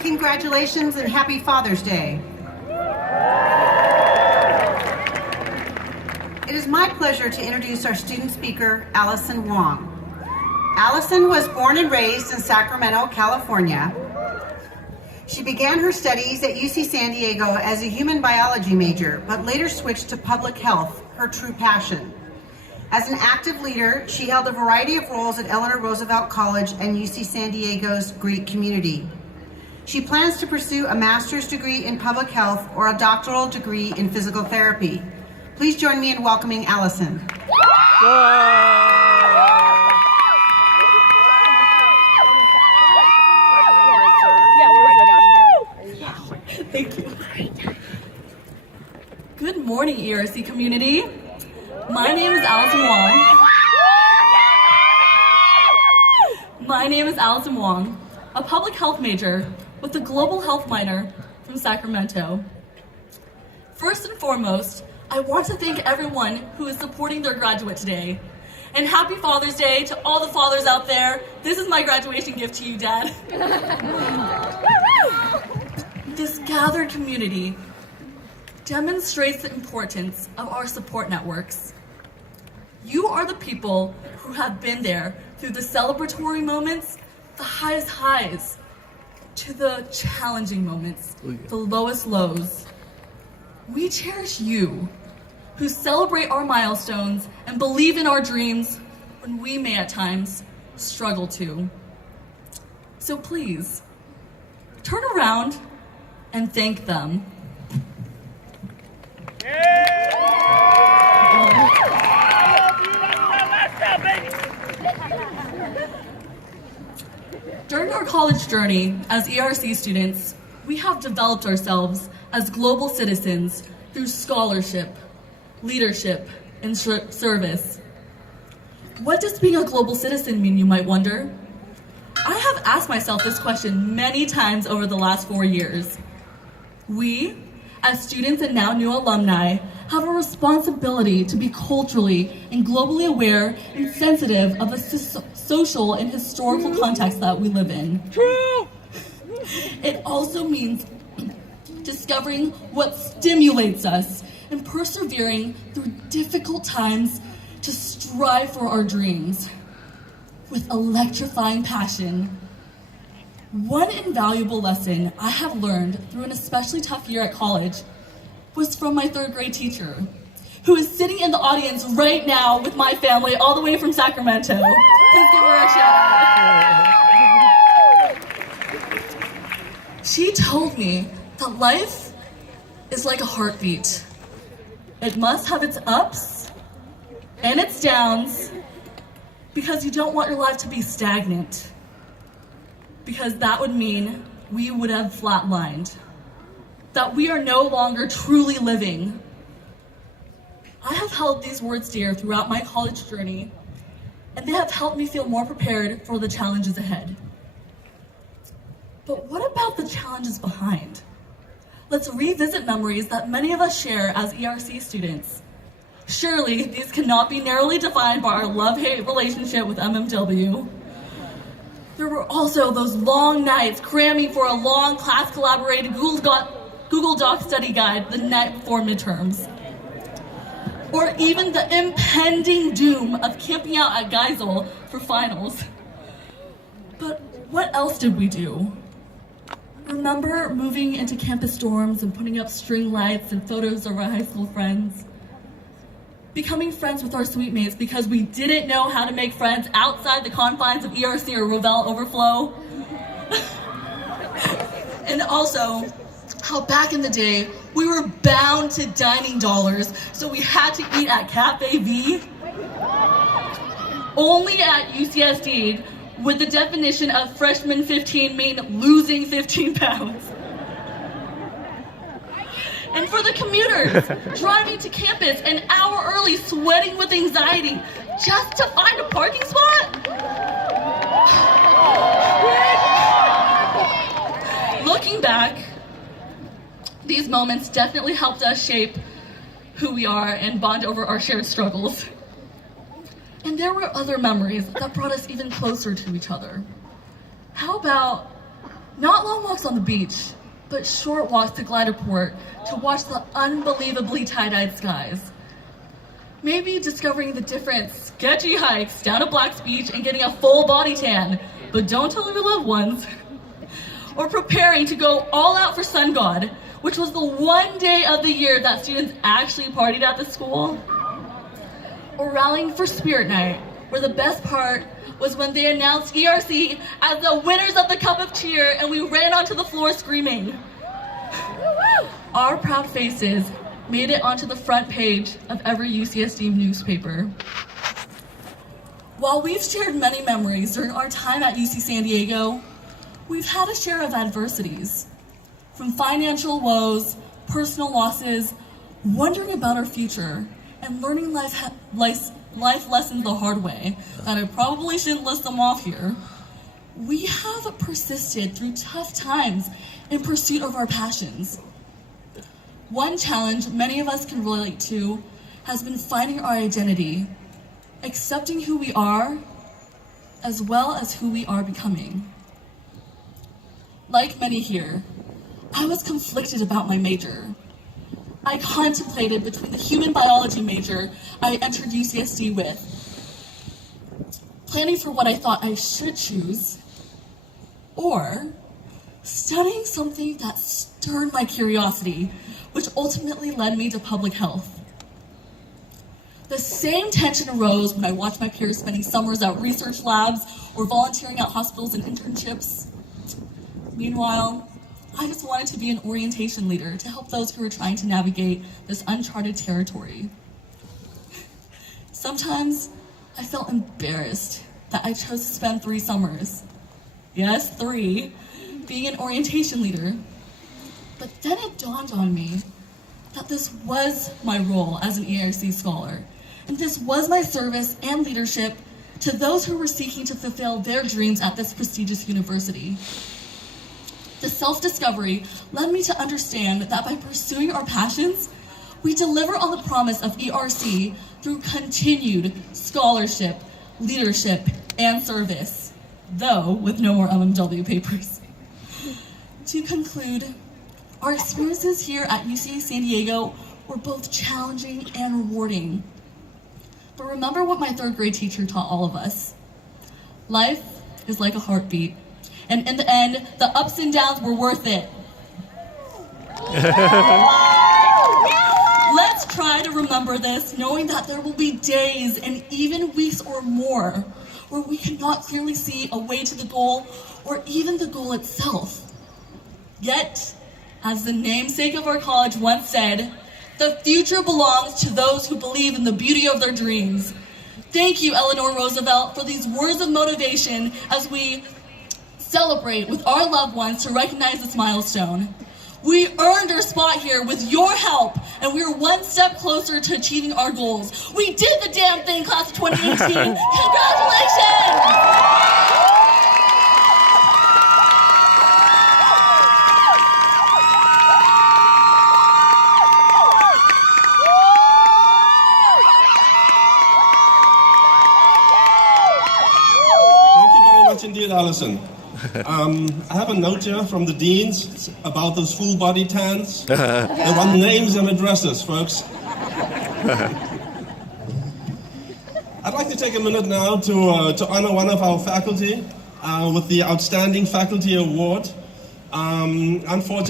Congratulations and happy Father's Day. It is my pleasure to introduce our student speaker, Alison Wong. Alison was born and raised in Sacramento, California. She began her studies at UC San Diego as a human biology major, but later switched to public health, her true passion. As an active leader, she held a variety of roles at Eleanor Roosevelt College and UC San Diego's Greek community. She plans to pursue a master's degree in public health or a doctoral degree in physical therapy. Please join me in welcoming Alison. Thank you. Good morning, ERC community. My name is Alison Wong. A public health major with a global health minor from Sacramento. First and foremost, I want to thank everyone who is supporting their graduate today. And happy Father's Day to all the fathers out there. This is my graduation gift to you, Dad. This gathered community demonstrates the importance of our support networks. You are the people who have been there through the celebratory moments, the highest highs, to the challenging moments, the lowest lows. We cherish you, who celebrate our milestones and believe in our dreams when we may at times struggle to. So please, turn around and thank them. During our college journey as ERC students, we have developed ourselves as global citizens through scholarship, leadership, and service. What does being a global citizen mean, you might wonder? I have asked myself this question many times over the last 4 years. We, as students and now new alumni, have a responsibility to be culturally and globally aware and sensitive of the social and historical context that we live in. True! It also means discovering what stimulates us and persevering through difficult times to strive for our dreams with electrifying passion. One invaluable lesson I have learned through an especially tough year at college was from my 3rd grade teacher, who is sitting in the audience right now with my family all the way from Sacramento. Please give her a shout. She told me that life is like a heartbeat. It must have its ups and its downs because you don't want your life to be stagnant, because that would mean we would have flatlined, that we are no longer truly living. I have held these words dear throughout my college journey, and they have helped me feel more prepared for the challenges ahead. But what about the challenges behind? Let's revisit memories that many of us share as ERC students. Surely these cannot be narrowly defined by our love-hate relationship with MMW. There were also those long nights cramming for a long class-collaborated Google Doc study guide the night before midterms. Or even the impending doom of camping out at Geisel for finals. But what else did we do? Remember moving into campus dorms and putting up string lights and photos of our high school friends? Becoming friends with our suite mates because we didn't know how to make friends outside the confines of ERC or Rovell Overflow? And also, how back in the day, we were bound to dining dollars, so we had to eat at Cafe V. Only at UCSD would the definition of freshman 15 mean losing 15 pounds. And for the commuters, driving to campus an hour early, sweating with anxiety, just to find a parking spot? Looking back, these moments definitely helped us shape who we are and bond over our shared struggles. And there were other memories that brought us even closer to each other. How about Not long walks on the beach, but short walks to Glider Port to watch the unbelievably tie-dyed skies. Maybe discovering the different sketchy hikes down to Black's Beach and getting a full body tan, but don't tell your loved ones. Or preparing to go all out for Sun God, which was the one day of the year that students actually partied at the school. Or rallying for Spirit Night, where the best part was when they announced ERC as the winners of the Cup of Cheer and we ran onto the floor screaming. Our proud faces made it onto the front page of every UCSD newspaper. While we've shared many memories during our time at UC San Diego, we've had a share of adversities. From financial woes, personal losses, wondering about our future, and learning life lessons the hard way, that I probably shouldn't list them off here. We have persisted through tough times in pursuit of our passions. One challenge many of us can relate to has been finding our identity, accepting who we are, as well as who we are becoming. Like many here, I was conflicted about my major. I contemplated between the human biology major I entered UCSD with, planning for what I thought I should choose, or studying something that stirred my curiosity, which ultimately led me to public health. The same tension arose when I watched my peers spending summers at research labs or volunteering at hospitals and internships. Meanwhile, I just wanted to be an orientation leader to help those who were trying to navigate this uncharted territory. Sometimes I felt embarrassed that I chose to spend 3 summers, yes, 3, being an orientation leader. But then it dawned on me that this was my role as an ERC scholar, and this was my service and leadership to those who were seeking to fulfill their dreams at this prestigious university. The self-discovery led me to understand that by pursuing our passions, we deliver on the promise of ERC through continued scholarship, leadership, and service, though with no more MMW papers. To conclude, our experiences here at UC San Diego were both challenging and rewarding. But remember what my 3rd grade teacher taught all of us. Life is like a heartbeat. And in the end, the ups and downs were worth it. Let's try to remember this, knowing that there will be days and even weeks or more where we cannot clearly see a way to the goal or even the goal itself. Yet, as the namesake of our college once said, the future belongs to those who believe in the beauty of their dreams. Thank you, Eleanor Roosevelt, for these words of motivation as we celebrate with our loved ones to recognize this milestone. We earned our spot here with your help, and we are one step closer to achieving our goals. We did the damn thing, class of 2018. Congratulations! Thank you very much indeed, Alison. I have a note here from the deans about those full body tans. They want names and addresses, folks. I'd like to take a minute now to honor one of our faculty with the Outstanding Faculty Award. Unfortunately,